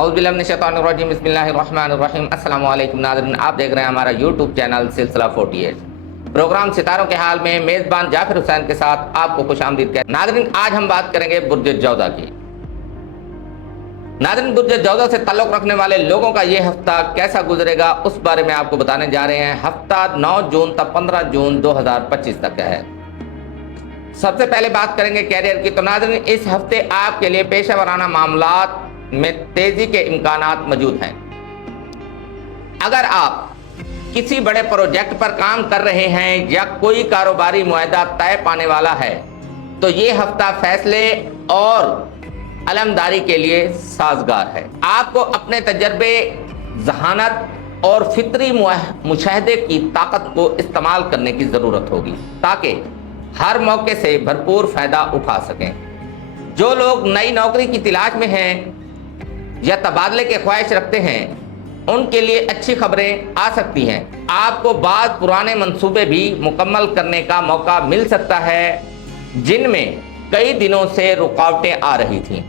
اعوذ باللہ من الشیطان الرجیم، بسم اللہ الرحمن الرحیم۔ السلام علیکم ناظرین، آپ دیکھ رہے ہیں ہمارا یوٹیوب چینل سلسلہ 48 پروگرام ستاروں کے حال میں میزبان جعفر حسین کے ساتھ آپ کو خوش آمدید کہتے ہیں۔ ناظرین، آج ہم بات کریں گے برج الجوزہ کی۔ ناظرین، برج الجوزہ سے تعلق رکھنے والے لوگوں کا یہ ہفتہ کیسا گزرے گا اس بارے میں آپ کو بتانے جا رہے ہیں۔ ہفتہ 9 جون تا 15 جون 2025 تک کا ہے۔ سب سے پہلے بات کریں گے کیریئر کی، تو ناظرین اس ہفتے آپ کے لیے پیشہ ورانہ معاملات میں تیزی کے امکانات موجود ہیں۔ اگر آپ کسی بڑے پروجیکٹ پر کام کر رہے ہیں یا کوئی کاروباری معاہدہ طے پانے والا ہے تو یہ ہفتہ فیصلے اور علمداری کے لیے سازگار ہے۔ آپ کو اپنے تجربے، ذہانت اور فطری مشاہدے کی طاقت کو استعمال کرنے کی ضرورت ہوگی تاکہ ہر موقع سے بھرپور فائدہ اٹھا سکیں۔ جو لوگ نئی نوکری کی تلاش میں ہیں یا تبادلے کے خواہش رکھتے ہیں ان کے لیے اچھی خبریں آ سکتی ہیں۔ آپ کو بعض پرانے منصوبے بھی مکمل کرنے کا موقع مل سکتا ہے جن میں کئی دنوں سے رکاوٹیں آ رہی تھیں۔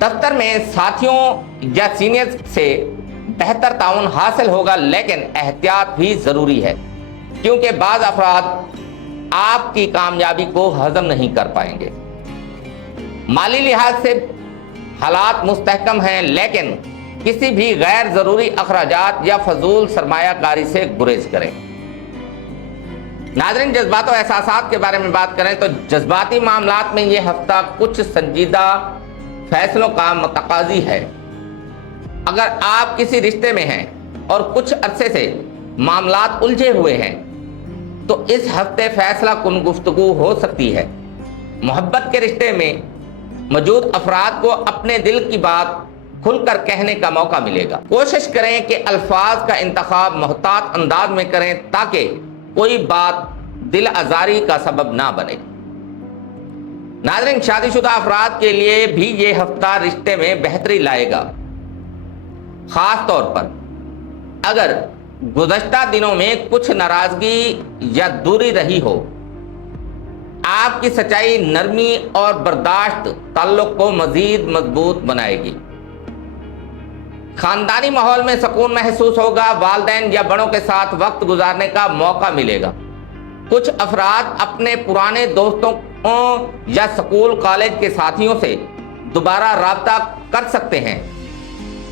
دفتر میں ساتھیوں یا سینئر سے بہتر تعاون حاصل ہوگا، لیکن احتیاط بھی ضروری ہے کیونکہ بعض افراد آپ کی کامیابی کو ہضم نہیں کر پائیں گے۔ مالی لحاظ سے حالات مستحکم ہیں، لیکن کسی بھی غیر ضروری اخراجات یا فضول سرمایہ کاری سے گریز کریں۔ ناظرین، جذبات و احساسات کے بارے میں بات کریں تو جذباتی معاملات میں یہ ہفتہ کچھ سنجیدہ فیصلوں کا متقاضی ہے۔ اگر آپ کسی رشتے میں ہیں اور کچھ عرصے سے معاملات الجھے ہوئے ہیں تو اس ہفتے فیصلہ کن گفتگو ہو سکتی ہے۔ محبت کے رشتے میں موجود افراد کو اپنے دل کی بات کھل کر کہنے کا موقع ملے گا۔ کوشش کریں کہ الفاظ کا انتخاب محتاط انداز میں کریں تاکہ کوئی بات دل آزاری کا سبب نہ بنے۔ ناظرین، شادی شدہ افراد کے لیے بھی یہ ہفتہ رشتے میں بہتری لائے گا، خاص طور پر اگر گزشتہ دنوں میں کچھ ناراضگی یا دوری رہی ہو۔ آپ کی سچائی، نرمی اور برداشت تعلق کو مزید مضبوط بنائے گی۔ خاندانی ماحول میں سکون محسوس ہوگا، والدین یا بڑوں کے ساتھ وقت گزارنے کا موقع ملے گا۔ کچھ افراد اپنے پرانے دوستوں یا سکول کالج کے ساتھیوں سے دوبارہ رابطہ کر سکتے ہیں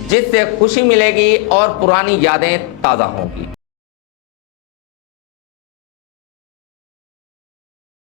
جس سے خوشی ملے گی اور پرانی یادیں تازہ ہوں گی۔